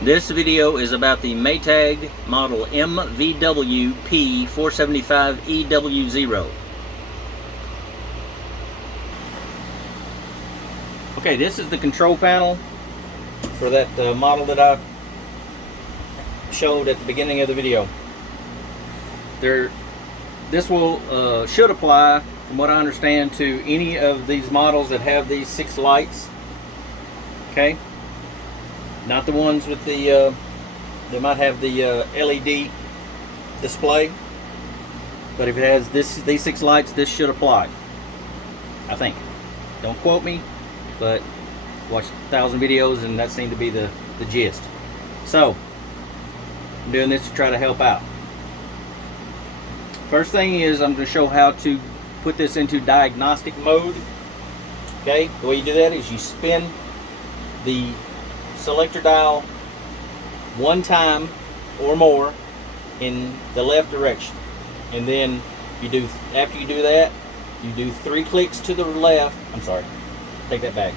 This video is about the Maytag model MVW P475EW0. Okay, this is the control panel for that model that I showed at the beginning of the video. This will should apply, from what I understand, to any of these models that have these 6 lights. Okay, not the ones with the they might have the LED display, but if it has these 6 lights, this should apply, I think. Don't quote me, but watched 1,000 videos and that seemed to be the gist. So I'm doing this to try to help out. First thing is, I'm going to show how to put this into diagnostic mode. Okay, the way you do that is you spin the selector dial 1 time or more in the left direction, and then you do, after you do that, you do 3 clicks to the left. I'm sorry, take that back.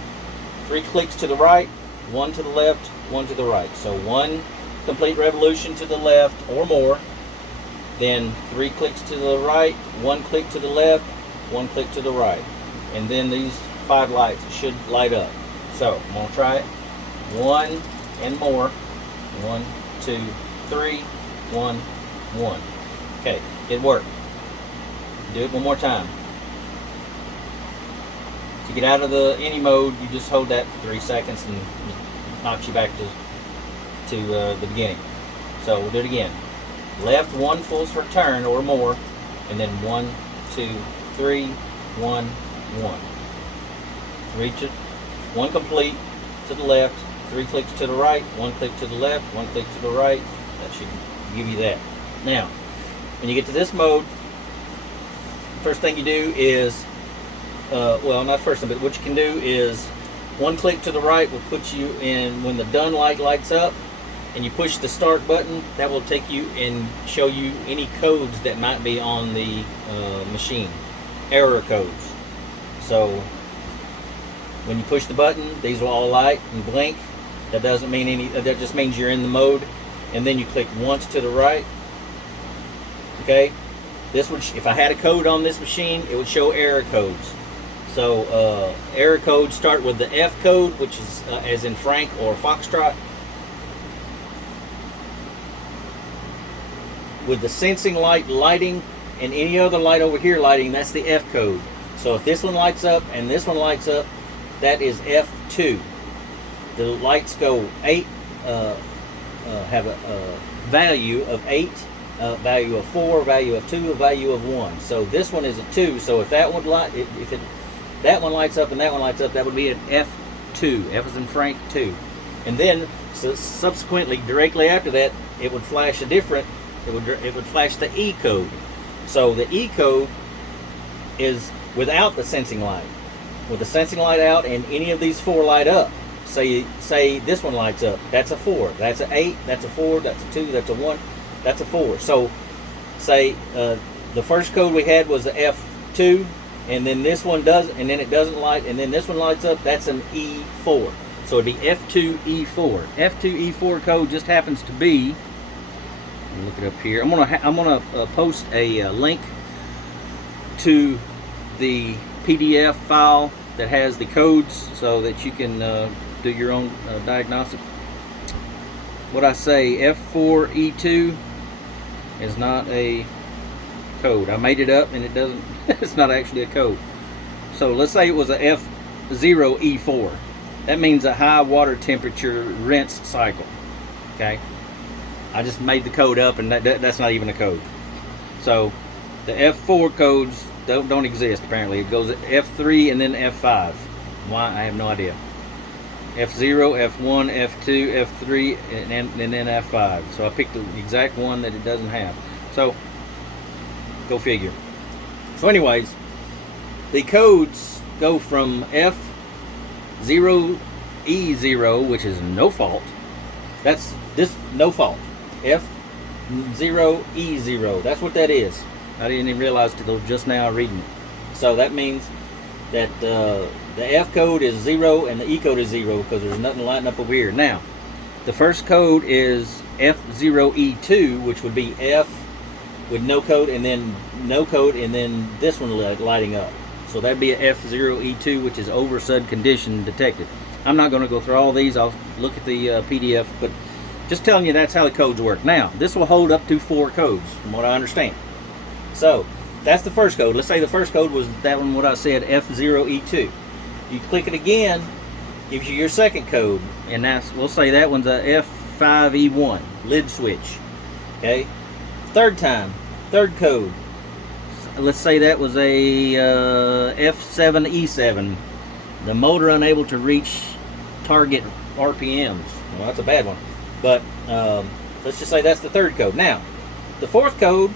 3 clicks to the right, 1 to the left, 1 to the right. So 1 complete revolution to the left or more, then 3 clicks to the right, 1 click to the left, 1 click to the right, and then these 5 lights should light up. So I'm gonna try it. 1 and more. 1, 2, 3, 1, 1. Okay, it worked. Do it one more time. To get out of the any mode, you just hold that for 3 seconds and it knocks you back to the beginning. So we'll do it again. Left 1 full turn or more, and then 1, 2, 3, 1, 1. 1 complete to the left, 3 clicks to the right, 1 click to the left, 1 click to the right. That should give you that. Now, when you get to this mode, first thing you do is, well, not first thing, but what you can do is 1 click to the right will put you in, when the done light lights up and you push the start button, that will take you and show you any codes that might be on the machine, error codes. So when you push the button, these will all light and blink. That doesn't mean any, that just means you're in the mode. And then you click once to the right. Okay, this would, if I had a code on this machine, it would show error codes. So error codes start with the F code, which is as in Frank or Foxtrot. With the sensing light lighting and any other light over here lighting, that's the F code. So if this one lights up and this one lights up, that is F2. The lights go 8, have a value of 8, value of 4, value of 2, a value of 1. So this one is a 2. So if that one that one lights up and that one lights up, that would be an F2. F as in Frank 2. And then subsequently, directly after that, it would flash a different. It would flash the E code. So the E code is without the sensing light. With the sensing light out and any of these 4 light up, say this one lights up, that's a 4. That's an 8. That's a 4. That's a 2. That's a 1. That's a 4. So say the first code we had was the F2, and then this one does, and then it doesn't light, and then this one lights up. That's an E4. So it'd be F2E4. F2E4 code just happens to be. Look it up here. I'm gonna post a link to the PDF file that has the codes so that you can do your own diagnostic. What I say, F4E2 is not a code. I made it up and it doesn't. It's not actually a code. So let's say it was a F0E4. That means a high water temperature rinse cycle. Okay. I just made the code up, and that's not even a code. So the F4 codes don't exist apparently. It goes at F3 and then F5. Why, I have no idea. F0, F1, F2, F3, and then F5. So I picked the exact one that it doesn't have. So go figure. So anyways, the codes go from F0E0, which is no fault. That's this no fault. F0E0. That's what that is. I didn't even realize until just now reading it. So that means that the F code is 0 and the E code is 0 because there's nothing lighting up over here. Now, The first code is F0E2, which would be F with no code, and then no code, and then this one lighting up. So that'd be a F0E2, which is over sud condition detected. I'm not going to go through all these. I'll look at the PDF, but just telling you that's how the codes work. Now, this will hold up to 4 codes, from what I understand. So that's the first code. Let's say the first code was that one, what I said, F0E2. You click it again, gives you your second code, and that's, we'll say that one's a F5E1 lid switch. Okay. Third time, third code. Let's say that was a F7E7. The motor unable to reach target RPMs. Well, that's a bad one. But let's just say that's the third code. Now, the fourth code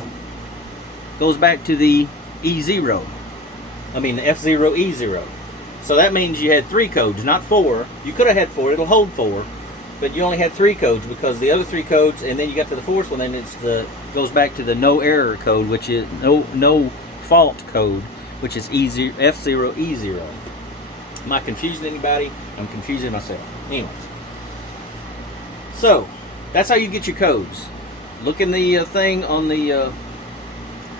goes back to the E0. I mean the F0E0. So that means you had 3 codes, not 4. You could have had 4. It'll hold 4. But you only had 3 codes, because the other 3 codes, and then you got to the fourth one, and it's goes back to the no error code, which is no fault code, which is F0E0. Am I confusing anybody? I'm confusing myself. Anyways, so that's how you get your codes. Look in the thing on the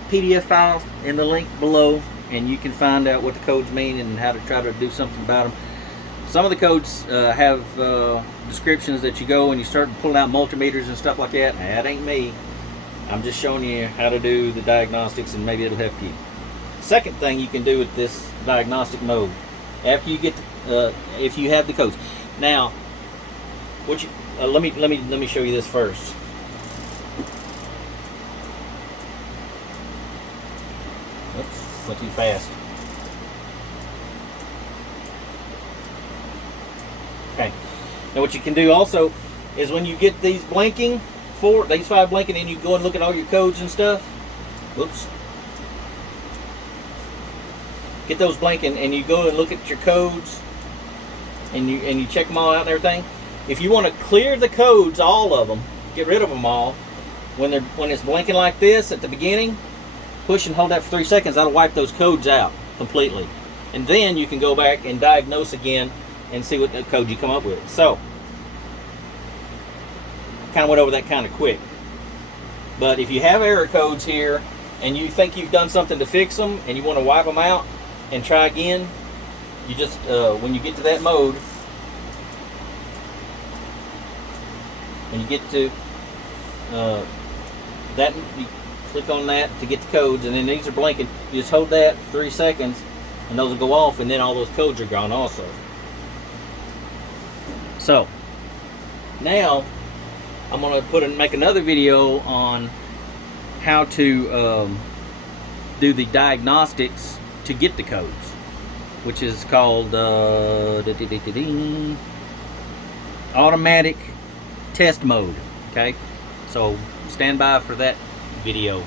PDF file in the link below, and you can find out what the codes mean and how to try to do something about them. Some of the codes have descriptions that you go and you start pulling out multimeters and stuff like that. That ain't me. I'm just showing you how to do the diagnostics, and maybe it'll help you. Second thing you can do with this diagnostic mode, after you get if you have the codes. Now, what you let me show you this first. Oops, went too fast. Okay. Now what you can do also is when you get these blinking, these 5 blinking, and you go and look at all your codes and stuff. Whoops. Get those blinking, and you go and look at your codes, and you check them all out and everything. If you want to clear the codes, all of them, get rid of them all, when it's blinking like this at the beginning, push and hold that for 3 seconds. That'll wipe those codes out completely, and then you can go back and diagnose again and see what code you come up with. So, kind of went over that kind of quick. But if you have error codes here and you think you've done something to fix them and you want to wipe them out and try again, you just when you get to that mode, and you get to that, you click on that to get the codes, and then these are blinking. You just hold that for 3 seconds, and those will go off, and then all those codes are gone also. So now I'm going to make another video on how to do the diagnostics to get the codes, which is called automatic test mode. Okay, so stand by for that video.